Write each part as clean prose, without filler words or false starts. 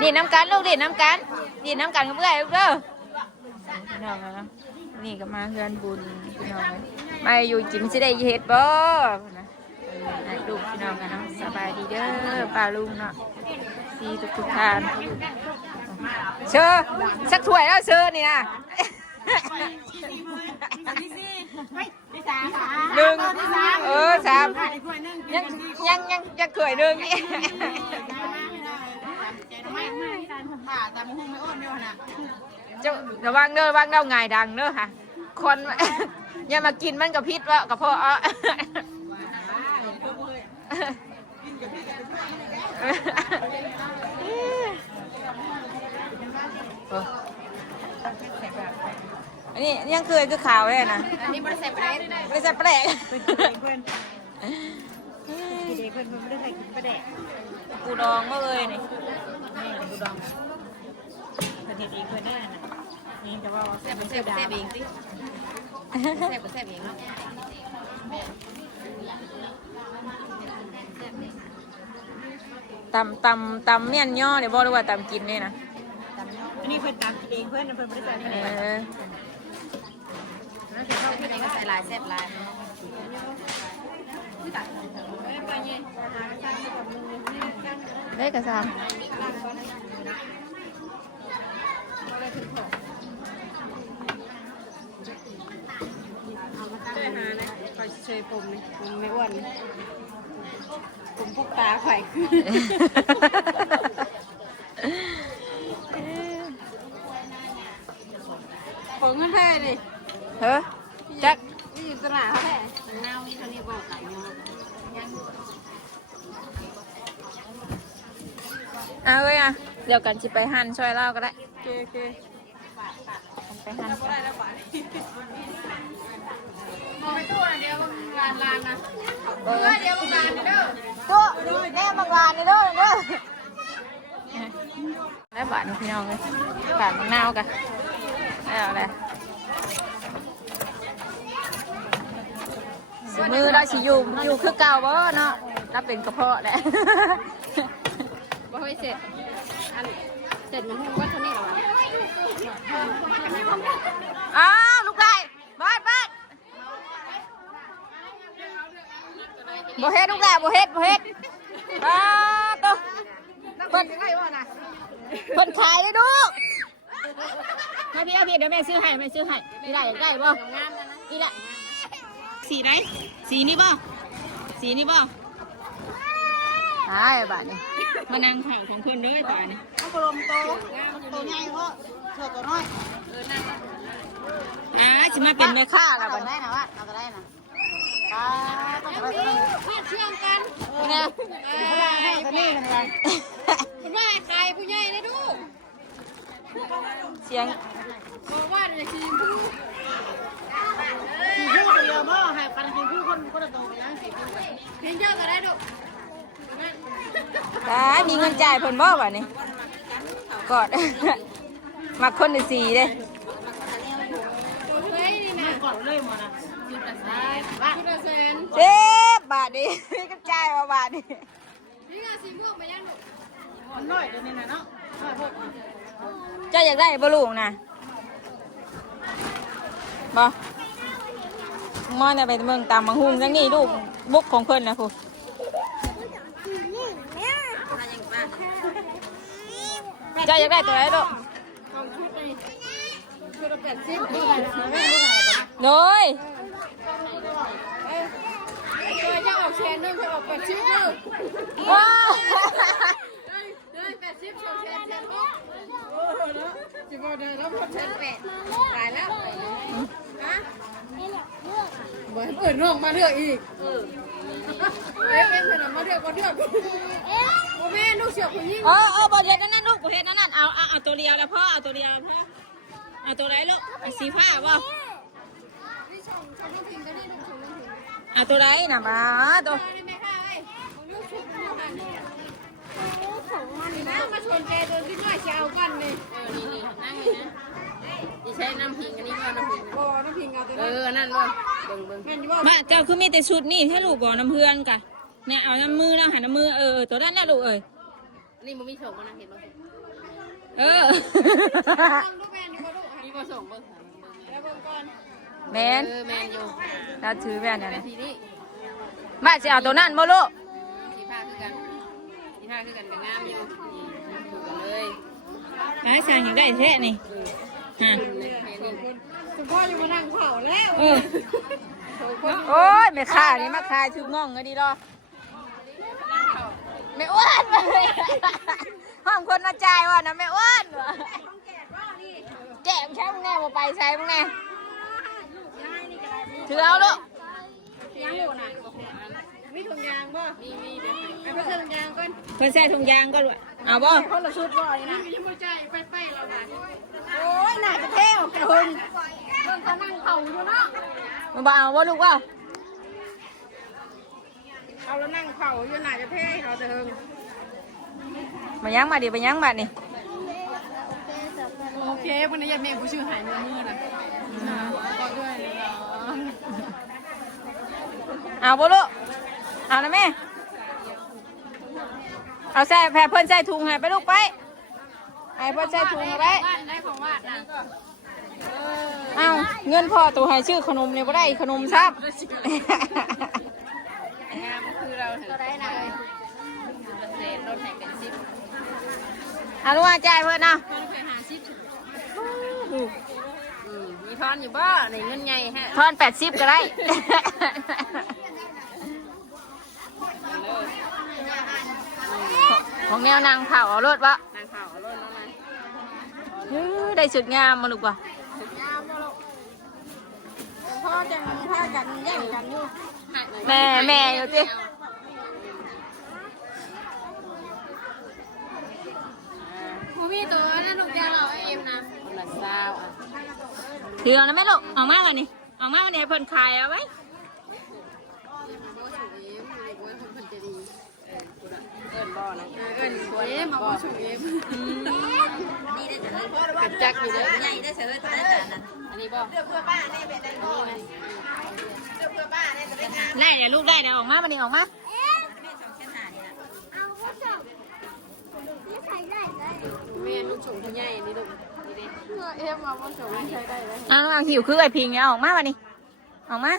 ดีน้ำกันลูกดีน้ำกันดีน้ำกันกับเพื่อนลูกเด้อพี่น้องนะนี่ก็มาเพื่อนบุญพี่น้องมาอยู่จิมจะได้เฮ็ดบ่นะลูกพี่น้องกันเนาะสบายดีเด้อป้าลุงเนาะดีทุกทานเชิญสักถ้วยแล้วเชิญนี่นะหนึ่งสามยังเขยหนึ่งจะระวังเด้อระวังเด้อไงดังเด้อค่ะคนอย่ามากินมันกับพิษวะกับพ่ออันนี้ยังเคยคือข่าวเลยนะอันนี้บริษัทแปลกบริษัทแปลกกูดองก็เลยนี่กูดองประเทศอีกคนได้นะนี่จะว่าแซ่บเองสิแซ่บเองเนาะตำเมี่ยนย่อเดี๋ยวบอกเลยว่าตำกินนี่นะอันนี้เพื่อนตามเองเพื่อนไม่ได้ใส่นี่แล้วจะเข้าที่ไหนก็ใส่ลายแซ่บลายได้กระซามช่วยหานะคอยช่วยผมนี่ผมไม่อ้วนผมพวกตาไข่ขึ้นผมก็แท้ดิเฮ้ยจักนี่อยู่ตลาดเขาแท้เน่านี่เขาเนี่ยบอกไก่ยอเอ้ยเดี๋ยวกันจะไปหั่นช่วยเล่าก็ได้โอเคไปหั่นไปตู้เดียวลานนะเดียวลานเด้อตู้แน่บางลานนี่เด้อแล้วบาทพี่น้องเลยบาทมะนาวกันเอาอะไรมือเราสิอยู่คือเก่าบ่เนาะเราเป็นกระเพาะแหละบ่ให้เสร็จมันหุ้มว่าเท่านี้หรอลูกไก่บ้านบ่เฮ็ดลูกไก่บ่เฮ็ดตัวเพิ่นขายเลยลูกเอาพี่เดี๋ยวแม่ซื้อให้นี่ได้บ่นี่แหละสีไหนสีนี้บ่ใช่บ้านนี้มานั่งข่าวของคนเด้อบ้านนี้เอากระลมโตใหญ่เพราะเสือตัวน้อยจะมาเป็นแม่ค้าละบ้าน ได้นะวะเอาก็ได้นะเชื่อมกันไงนี่กันไงคุณว่าใครผู้ใหญ่นะดูเสียงบอกว่าเนี่ยชีผู้เดียวบ่ให้ปันชีผู้คนโตนะเพียงเยอะก็ได้ดูมีเงินจ่ายเพิ่นบ่บ้านนี้กอดมาคนละสีเลย10 บาทดิก็จ่ายมาบาทดินี่ก็สีม่วงไปยังมันน้อยเดี๋ยวนี้นะเนาะเจ้าอยากได้บ่ลูกนะบ่มอนไปเมืองตามมังหุงจังนี่ลูกบุกของเพิ่นนะครูเจ้าอยากได้ตัวไหนลูกโดยจะออกแชนด้วยจะออก80นึงว้าเลย80ชนแชนโอ้โหเนาะสิบ่ได้แล้วพอแชน8ตายแล้วฮะบ่ให้เปิดน้องมาเลือกอีกเอ็มเถอะมาเลือกบ่แม่ลูกเสือผู้หญิงบ่เฮ็ดนั่นลูกบ่เฮ็ดนั่นเอาตัวเดียวแล้วพ่อเอาตัวเดียวพ่อเอาตัวไหนลูกสีฟ้าบ่เอาตัวไหนน่ะบ้าตัวมาชนแกตัวที่น้อยจะเอากันเลยนี่นั่งเลยนะดิใช้น้ำพิงอันนี้ว่าน้ำพิงน้ำพิงเอาตัวนั้นนั่นบ่เบิ่งบ้าเจ้าคือมีแต่ชุดนี่ให้ลูกบ่น้ำเพื่อนกะเนี่ยเอาน้ำมือแล้วหันน้ำมือตัวนั้นแหละลูก นี่มันมีส่งมานะเห็นบ้าง เออ ลูกแมนดีกว่าลูกมีมาส่งบ้างแล้วเบิ่งก่อน แมน แมนอยู่ เราถือแว่นเนี่ย แมน นะ ทีนี้ บ้านจะเอาตัวนั่นบ่ลูก สีผ้าคือกันสีผ้าคือกันกับงามอยู่ถูกกันเลย หาสั่งอย่างได้แท้นี่ฮะ คุณพ่ออยู่มานั่งเผาแล้ว โอ้ยไม่ค่านี่มาคายชุบง่องก็ดีรอไม่อ้วนเลยห้องคนมาจ่ายว่ะนะไม่อ้วนวะแจกแค่มึงแน่มาไปใช้มึงแน่ถือเอาลูก ยังอยู่น่ะมีถุงยางป่ะมีไอ้เพื่อนถุงยางก่อน เพื่อนใส่ถุงยางก็ด้วยเอาบ่ คนละชุดบ่อยนะยังไม่ใจไปเราหนาโอ้ยหนาจะเที่ยวกระหึ่มเพิ่งจะนั่งเผาอยู่เนาะ มาบ่เอาบ่ลูกว่า เอาแล้วนั่งเผาอยู่หนาจะเที่ยวเขาจะหึง มายังมาดิมายังมานี่ โอเควันนี้ยายเมย์กูชื่อหายมือนะก็ด้วยเลยเนาะ เอาบ่ลูกเอานะแม่เอาใส่แผ่เพื่อนใส่ถุงให้ไปลูกไปให้เพื่อนใส่ถุงไป ได้ของวาดนะ เอาเงินพ่อตัวให้ชื่อขนมเนี่ยบ่ได้ขนมซับ งามคือเราก็ได้นะเลยเศษรถแห่งเป็นซิป เอาลูกว่าจ่ายเพื่อนเอา เพิ่นเคยหาซิปมีทอนอยู่บ่ในเงินใหญ่ฮะ ทอน80ก็ได้ ของแนวนางเผาเอารถวะ นางข่าวเอารถน้องนาย ได้สุดงามมาลูกวะ สุดยอดบ่ลูกพ่อจะพากันแย่งกันอยู่ แม่อยู่ที่ กูมีตัวนั่นลูกยางเราเอ็มนะคนละเศร้าอ่ะ ถือเอานะแม่ลูกออกมากันนี่ออกมากันนี่ให้เพิ่นขายเอาไว้ เอิ้นบ่นะเอิ้นสวยมาบ่สวยกระจักอยู่เด้อใหญ่ได้เสือตัวนั้นอันนี้บ่เลือกเพื่อป้าแน่เป็นได้บ่เลือกเพื่อป้าแน่จะได้งาน ได้เดี๋ยวลูกได้เดี๋ยวออกมามันนี่ออกมา แม่ลูกส่งผู้ใหญ่นี่ลูกนี่ดิเอ็มมาบ่ส่งใช้ได้เลย เอาลูกหิวคือไอ้พิงเนี่ยออกมาวันนี้ออกมา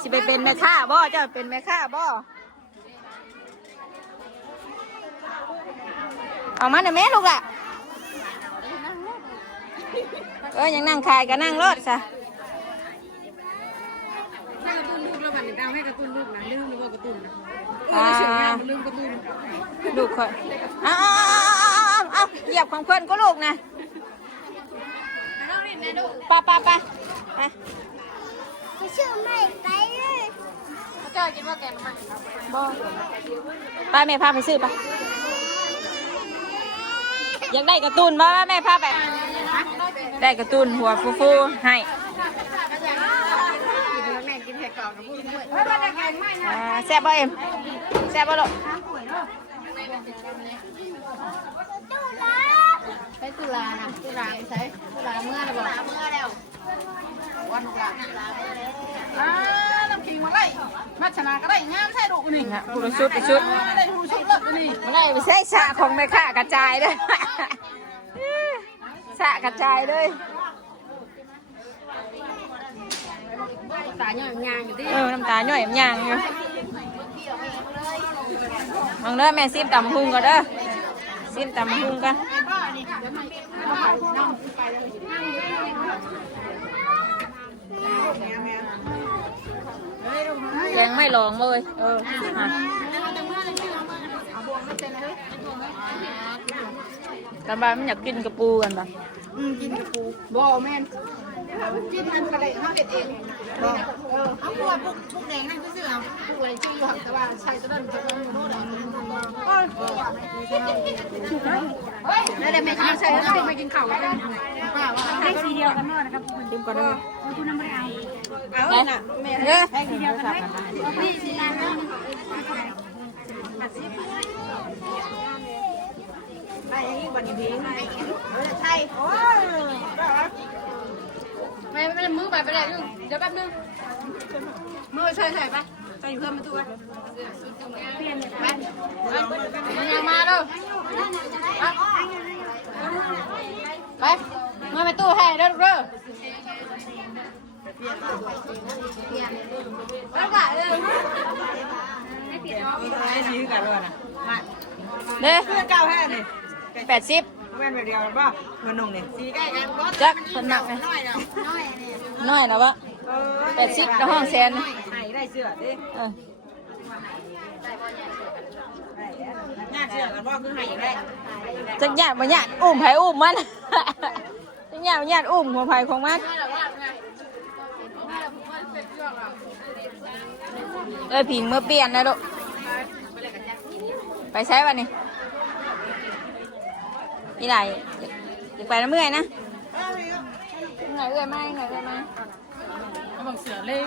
สิไปเป็นแม่ค้าบ่เจ้าเป็นแม่ค้าบ่ออกมาหน่อยแม่ลูกล่ะยังนั่งขายก็นั่งรถซะ ให้กระตุ้นลูกแล้วบัดนี้ดาวให้กระตุ้นลูกนะลืมหรือว่ากระตุ้นนะ ลืมกระตุ้น ลูกคอยเอาเหยียบของเพื่อนก็ลูกนะไปไปไปไป ชื่อไม่ไปเลย เขาจะกินว่าแกงมัน บ่ไปแม่พาไปซื้อไปอยากได้การ์ตูนบ่แม่พาไปได้การ์ตูนหัวฟูๆให้ แม่กินแค่กรอบกับพูดด้วยว่าจะแกงไม่นะ แซ่บบ่เอ็มแซ่บบ่ลูก ใช้ตุลานะตุลาใช้ตุลาเมื่อไรบอกเมื่อแล้ววันตุลาน้ำขิงมาได้มัชนาก็ได้งามใช่ดุนี่ นะผู้ชุดผู้ชุด ได้ผู้ชุดเลยนี่ ไม่ได้ไปใช้สะของแม่ค้ากระจายเลยสะกระจายเลย ตาหน่อยงานอยู่ดิ น้ำตาหน่อยมันยางอยู่มองเด้อแม่ซิมตำพุงก็เด้อซิมตำพุงกันยังไม่ลองเลยกันบ้านมันอยากกินกระปูกันปะ กินกระปูบ่แม่นกินมันกระเละเขาเด็ดเองเอาพวกทุกแดงนั่นก็ซื้อเอาพวกอะไรชื่อหักตะวันใช้ตะวันจะเป็นโน่นแล้วเดี๋ยวแม่จะใช้แล้วไม่กินข้าวกันป้าว่าให้สีเดียวกันเนาะนะครับ ชิมก่อนเด้อ คุณน้ำไม่เอา เอาน่ะเด้อ ให้สีเดียวกันไหมพี่สีน้ำเนาะไปอย่างนี้วันนี้เพลงใช่โอ้ยไม่มือไปเลยเดี๋ยวแป๊บนึงมือใช่ปะใช่ อยู่เพื่อนมาตู้ไปมันยังมาดูไปมาไปตู้ให้เด้อลูกเด้อแล้วก็ให้ชี้กันเลยนะเด้อ เพื่อนเก่าแค่นี่80แม่นไปเดียวป่ะมันนุ่งนี่สีใกล้กันก็ จักคนหนักไง น้อยเนาะ น้อยแล้ววะ80แล้วห้องแสน ให้ได้เสื้อดิ ญาติเชื่อกันว่าคือให้อย่างไร จักญาติบ่ญาติอุ้มไผอุ้มมัน จักญาติบ่ญาติอุ้มของไผของมันผิงเมื่อเปลี่ยนนะลูกไปใช้วันนี้นี่ไหนอยากไปน้ำเมื่อยนะไหนเอื้อยไหมไหนเอื้อยไหม บอกเสือเล่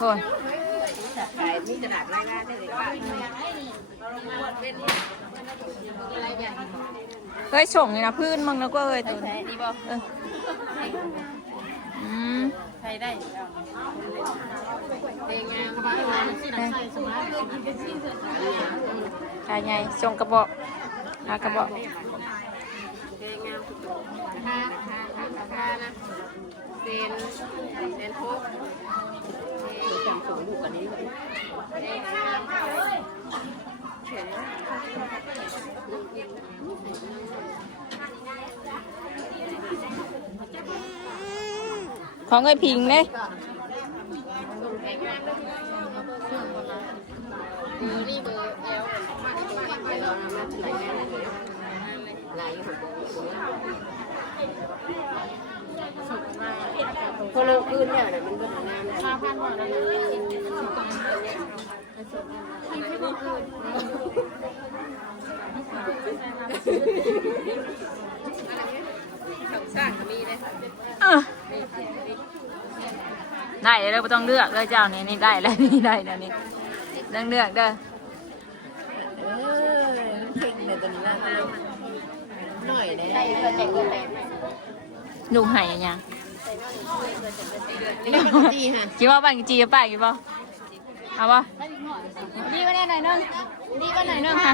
คน ขายมีกระดาษรายงานได้เลยว่า เฮ้ยส่งนี่นะพื้นมึงแล้วก็เอ้ยตัวนี้บ่ใช้ได้เตงานขายไงส่งกระบอกกระบอกเซนทุกส่งลูกกันนี้ของไอ้พิงเลยพอเราคืนเนี่ยมันก็ทำงาน5,000 บาทสร้างมีเลยได้เลยเราไม่ต้องเลือกเลยเจ้านี่ได้แล้วนี่ได้แล้วนี่ต้องเลือกเด้อเก่งเลยตัวนี้นะหน่อยเลยลุงหายยังคิดว่าบ้านจีจะไปกี่ป่ะเอาป่ะดีกว่านี้หน่อยนึงดีกว่าหน่อยนึงค่ะ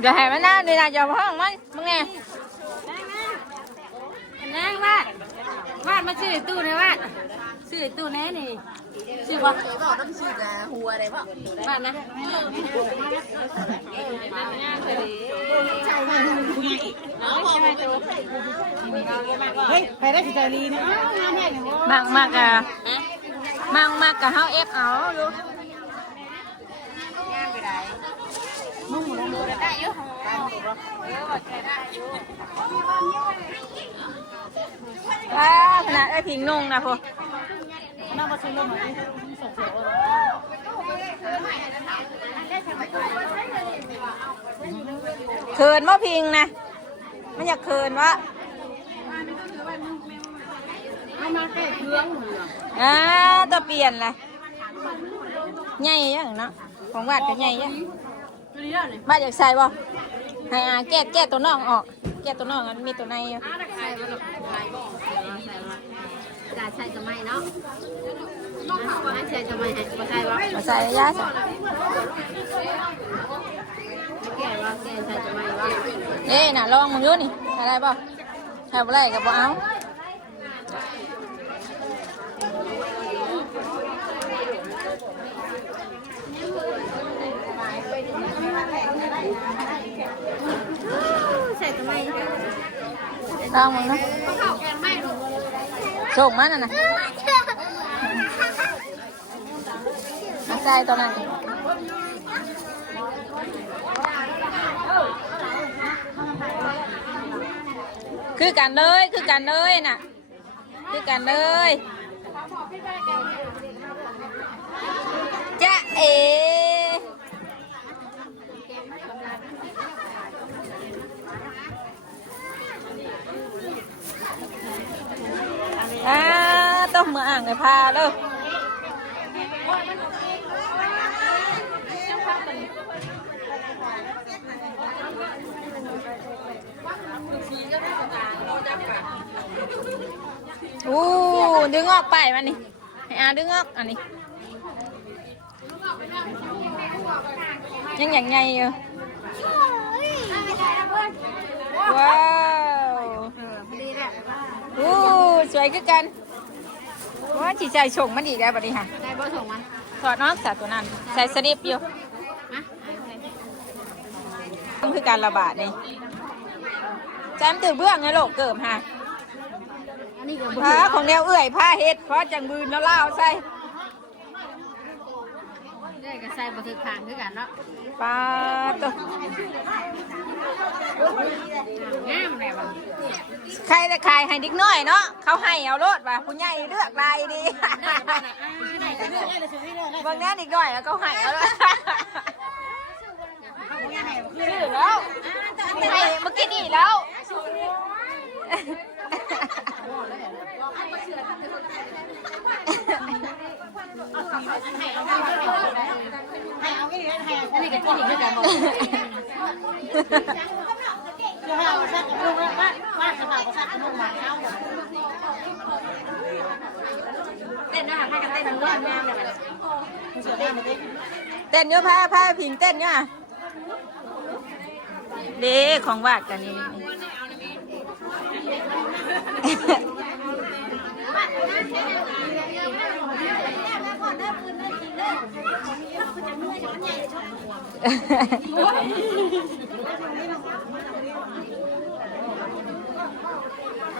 เดี๋ยวให้มันนะเดี๋ยวจะห้องมันมึงไงนั่งวาดมาชื่อตู้นะวาดชื่อตู้แน่นี่ชื่อว่าบอกต้องชื่อนะหัวอะไรบ้างวาดนะเฮ้ยไปได้สิใจลีนะมากอะมากกะเฮาเอฟเอาลูกขนาดไอ้พิงนุ่งนะพ่อนั่งมาซื้อลมหน่อยส่งเสียงเขินว่าพิงนะมันอยากเขินวะมาแก้เครื่องตัวเปลี่ยนเลยใหญ่ยังเนาะของวาดก็ใหญ่ยังวาดอยากใส่บ่ให้แก้ตัวน้องออกแก้ตัวน้องมันมีตัวในอยู่จะใส่จะไม่เนาะไม่ใช่จะไม่ใช่วะมาใส่ยาใส่แก่ว่าแก่ใส่จะไม่วะน่ะลองมึงดูนี่อะไรบ่ให้บ่ไรกับบ่เอาใส่จะไม่ลองมึงนะส่งมันน่ะมาใส่ตอนนั้นคือกันเลยน่ะคือกันเลยจ๊ะเอต้องมาอ่างไอ้พาเลย อู้ดึงออกไปมันนี่ให้อาดึงออกอันนี้ยังอย่างไงอยู่ว้าวอู้สวยขึ้นกันว่าจีใจชงมันอีกแล้วบัดนี้ค่ะ ได้บ่ส่งมา ถอดน้องสาวตัวนั้นใส่สลิปอยู่ต้องคือการระบาดนี่แจมตื่นเบื้องนะโลกเกิบฮะ อันนี้ก็ ผ้าของแนวเอื่อยผ้าเฮ็ดเพราะจังบืนแล้วเล่าใส่ ได้ก็ใส่บ่ถึกทางคือกันเนาะ ปลาตัว งามแหละบ่ ใครจะขายให้เด็กน้อยเนาะเขาให้เอารถว่ะผู้ใหญ่เลือกลายดี ได้ก็เลือกได้เลยสิเลือกได้ บางแน่เด็กน้อยแล้วเขาให้เอาเลยชื่อแล้วให้เมื่อกี้นี่แล้ว อันนี้ก็กินอีกคือกันบ่จะหาว่าซักลูกว่าสภาพว่าซักลูกมาเฮาเต้นนะคะให้กันเต้นทั้งวันงามเลยบัดนี้ เต้นเยอะผ้าผิงเต้นเนี่ยเด้ของวาดกันนี่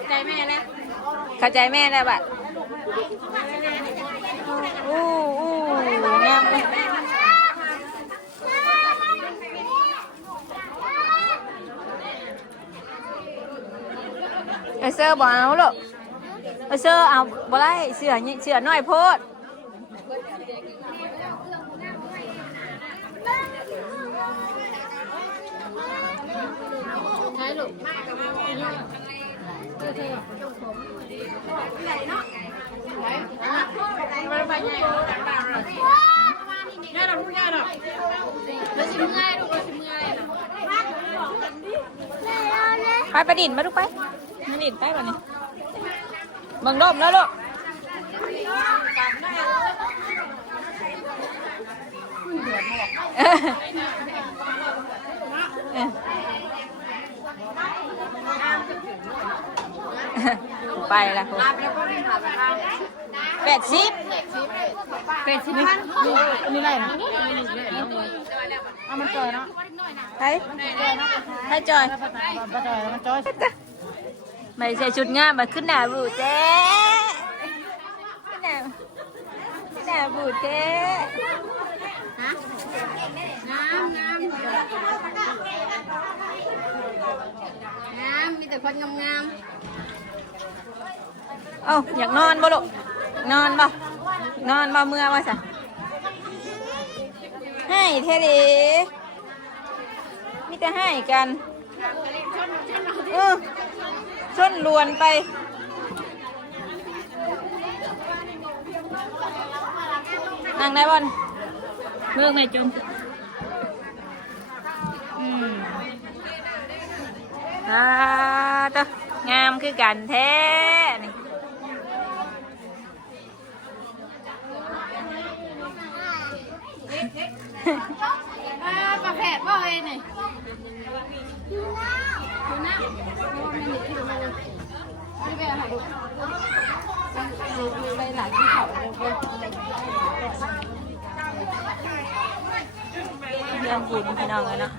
ใจแม่แล้ว เข้าใจแม่แล้วบัดอู้งามเลยไอเซอร์บอกเอาลูกไอเซอร์เอาบ่ได้เสือน้อยโพด ใช่ลูกมาไปใหญ่ต่างๆเลยง่ายหรอลูกง่ายหรอแล้วชิมง่ายลูกแล้วชิมง่ายหรอ ไปประดิษฐ์มาลูกไปมาดิษฐ์ไปวันนี้เบิ่งร่มแล้วลูกไปละคุณ80 80พันอันนี้ไรนะเอามันจอยเนาะ ให้จอย มันจอยมันจอย ไม่ใช่ชุดงามมาขึ้นหน้าบูเต้ขึ้นหน้าบูเต้ ฮะงามงามงามมีแต่คนงาม เอ้าอยากนอนบ่ลูกนอนบ่เมื่อว่าซะให้เทเลมีแต่ให้กันส้นลวนไปนั่งได้บอลเมื่อไม่จุ่มตัวงามคือกันแท้นี่ ปลาแผดบ่เอ้ยนี่ดูนะไม่ไปอะไรไปหลายที่เขาเลย เรื่องบุญพี่น้องเลยเนาะ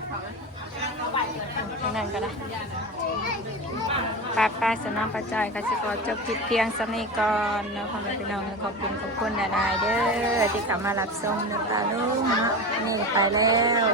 ทางนั้นก็ได้ป้าสนามป้าจอยก็จะขอจบคลิปเพียงสำนีก่อนเนาะพ่อแม่พี่น้องขอบคุณหลายๆเด้อที่กลับมารับชมเนื้อปลาลุงเนาะนี่ไปแล้ว